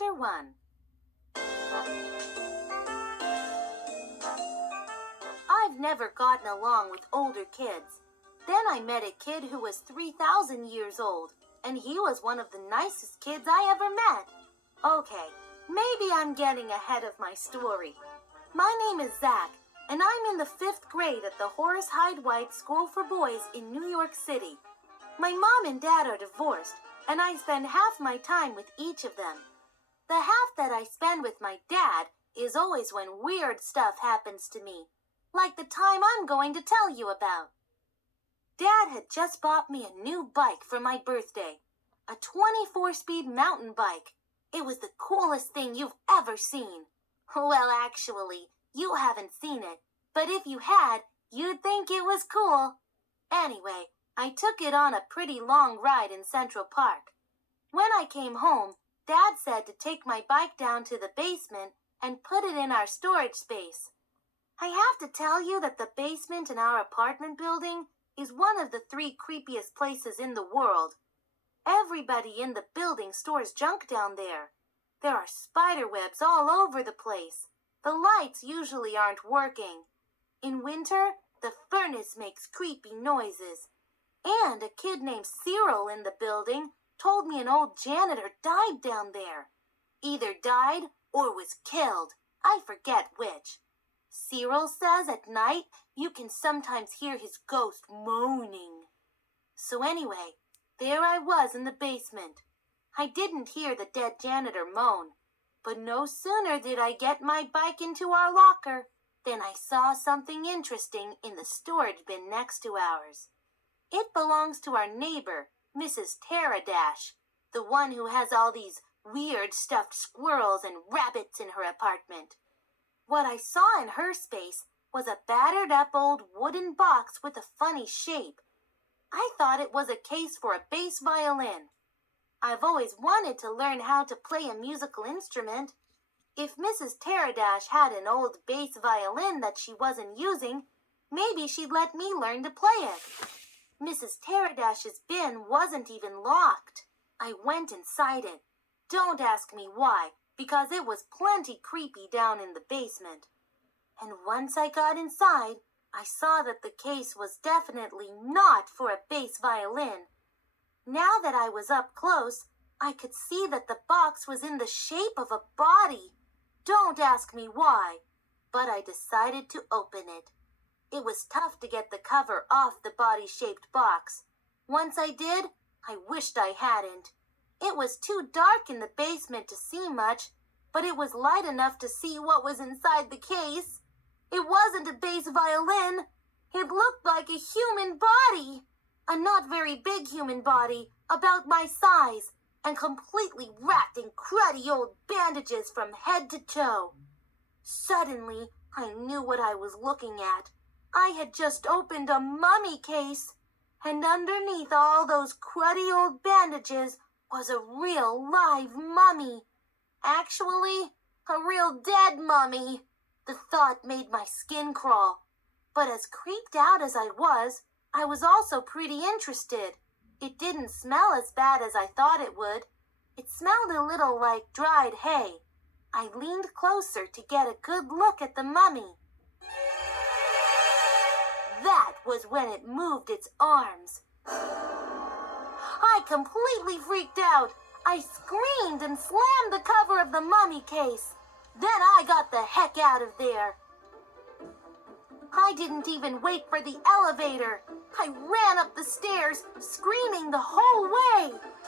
Chapter 1. I've never gotten along with older kids. Then I met a kid who was 3,000 years old, and he was one of the nicest kids I ever met. Okay, maybe I'm getting ahead of my story. My name is Zach, and I'm in the 5th grade at the Horace Hyde White School for Boys in New York City. My mom and dad are divorced, and I spend half my time with each of them. The half that I spend with my dad is always when weird stuff happens to me, like the time I'm going to tell you about. Dad had just bought me a new bike for my birthday, a 24-speed mountain bike. It was the coolest thing you've ever seen. Well, actually, you haven't seen it, but if you had, you'd think it was cool. Anyway, I took it on a pretty long ride in Central Park. When I came home, Dad said to take my bike down to the basement and put it in our storage space. I have to tell you that the basement in our apartment building is one of the 3 creepiest places in the world. Everybody in the building stores junk down there. There are spider webs all over the place. The lights usually aren't working. In winter, the furnace makes creepy noises. And a kid named Cyril in the building told me an old janitor died down there. Either died or was killed. I forget which. Cyril says at night you can sometimes hear his ghost moaning. So anyway, there I was in the basement. I didn't hear the dead janitor moan, but no sooner did I get my bike into our locker than I saw something interesting in the storage bin next to ours. It belongs to our neighbor, Mrs. Terradash, the one who has all these weird stuffed squirrels and rabbits in her apartment. What I saw in her space was a battered-up old wooden box with a funny shape. I thought it was a case for a bass violin. I've always wanted to learn how to play a musical instrument. If Mrs. Terradash had an old bass violin that she wasn't using, maybe she'd let me learn to play it. Mrs. Terradash's bin wasn't even locked. I went inside it. Don't ask me why, because it was plenty creepy down in the basement. And once I got inside, I saw that the case was definitely not for a bass violin. Now that I was up close, I could see that the box was in the shape of a body. Don't ask me why, but I decided to open it. It was tough to get the cover off the body-shaped box. Once I did, I wished I hadn't. It was too dark in the basement to see much, but it was light enough to see what was inside the case. It wasn't a bass violin. It looked like a human body. A not very big human body, about my size, and completely wrapped in cruddy old bandages from head to toe. Suddenly, I knew what I was looking at. I had just opened a mummy case, and underneath all those cruddy old bandages was a real live mummy. Actually, a real dead mummy. The thought made my skin crawl. But as creeped out as I was also pretty interested. It didn't smell as bad as I thought it would. It smelled a little like dried hay. I leaned closer to get a good look at the mummy. That was when it moved its arms. I completely freaked out. I screamed and slammed the cover of the mummy case. Then I got the heck out of there. I didn't even wait for the elevator. I ran up the stairs, screaming the whole way.